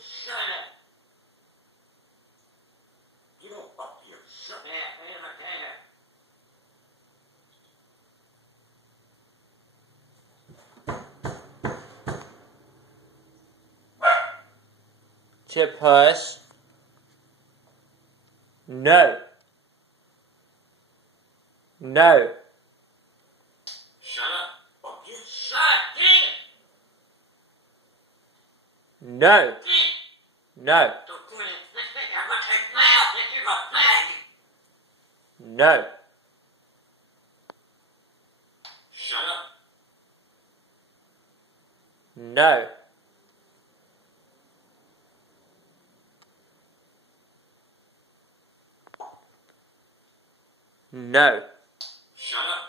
shut up. Get up here. Shut up. Chippus. No. No. Shut up. Oh, you shut up. No. No. Don't do anything. I'm going to take my out. This is my bag. No. Shut up. No. No. Shut up.